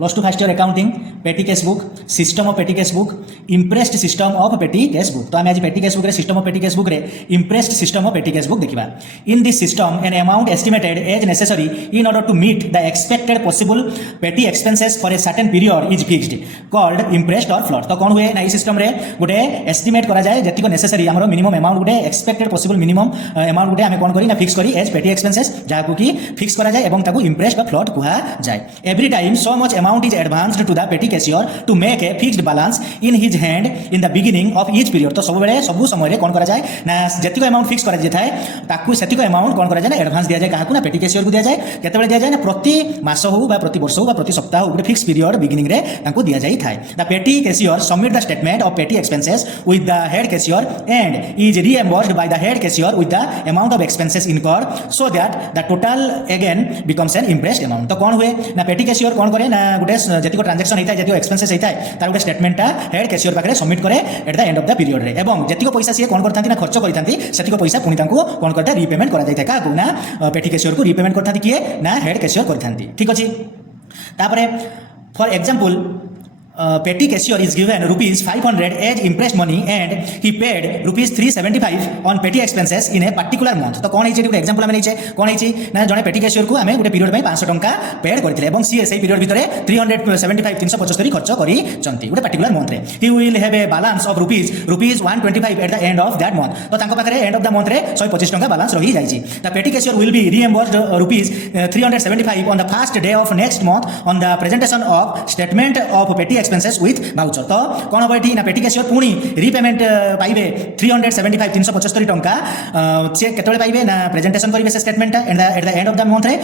Plus two first year accounting petty case book system of petty case book imprest system of petty case book. तो आम आज पेटी case book रे system of petty case book रे imprest system of petty case book देखा। In this system an amount estimated as necessary in order to meet the expected possible petty expenses for a certain period is fixed called imprest or float. तो कौन हुए ना system रे गोटे estimate करा जाए जतिक necessary आमर मिनिमम अमाउंट गोटे एक्सपेक्टेड पॉसिबल मिनिमम अमाउंट गोटे आम कौन करी ना फिक्स करी एज पेटी एक्सपेंसेस जहाँ कि फिक्स करा जाए और ताकू इम्प्रेस्ड और फ्लड कहा जाए। Every time so much amount is advanced to the petty cashier to make a fixed balance in his hand in the beginning of each period. तो सब बेले सब समय कौन करा जाए ना जतिक अमाउंट फिक्स करा जाए ताकू सेतिक अमाउंट कौन करा जाए ना एडवांस दिया जाए क्या ना पेटी कैशियर को दिया जाए केते दिया जाए ना प्रति मास हो प्रति वर्ष हो प्रति सप्ताह हो फिक्स पीरियड बिगिनिंग रे ताकू दिया जाए थाए। The petty cashier submit the statement of petty expenses with the head cashier and is reimbursed by the head cashier with the amount of expenses incurred so that the total again becomes an imprest amount. तो कौन हुए ना पेटी cashier कौन करे ना गोटे जतिक transaction होता है जतिक एक्सपेंसेस होता है तार गोटे स्टेटमेंटा हेड कैशियर पाखे सबमिट करे at the end of the period रे एवं जतिक पैसा सी कौन करता ना खर्च करता सेतिक पैसा पुणी कौन करता रिपेमेंट करा जाए क्या ना पेटी कैशियर को रिपेमेंट करता किए ना हेड कैशियर करता। ठीक अच्छे तापर for example petty cashier is given rupees 500 as impressed money and he paid rupees 375 on petty expenses in a particular month। तो कौन है एग्जांपल आम नहीं कौन है ना जड़े पेटी कैशियर को आम गोटे पीरियड में 500 टंका पेड करते और सी से पीरियड भितर 375 375 खर्च कर गोटे पर्टिकुलर मंथ रे he will have a balance of rupees 125 at the end of that month. तो तांको पाखरे एंड ऑफ द मंथ रे 125 टंका बैलेंस रही जाइए। The petty cashier will be reimbursed rupees 375 on the first day of next month on the presentation of statement of petty expenses with voucher. तो कौन हम ये ना पेटी कैशियर पुणी रिपेमेंट पाइबे 375 375 टंका से केतले पाइबे ना प्रेजेंटेशन करेंगे से statement at the end of the month रे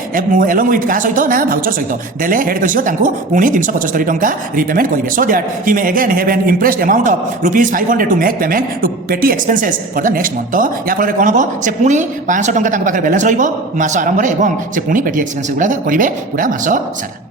एलोंग विथ का सहित ना भाउचर सहित देले हेड कैशियर तांको पुणी 375 टंका रिपेमेंट करेंगे so that he may again have an imprest amount of rupees 500 to make payment to petty expenses for the next month. तो या फल कौन हम से पुणी 500 टंका तांको पाखरे बैलेंस रहिबो मास आरंभ रे एवं से पुणी पेटी एक्सपेंसेस गुडा करेंगे पूरा मास सारा।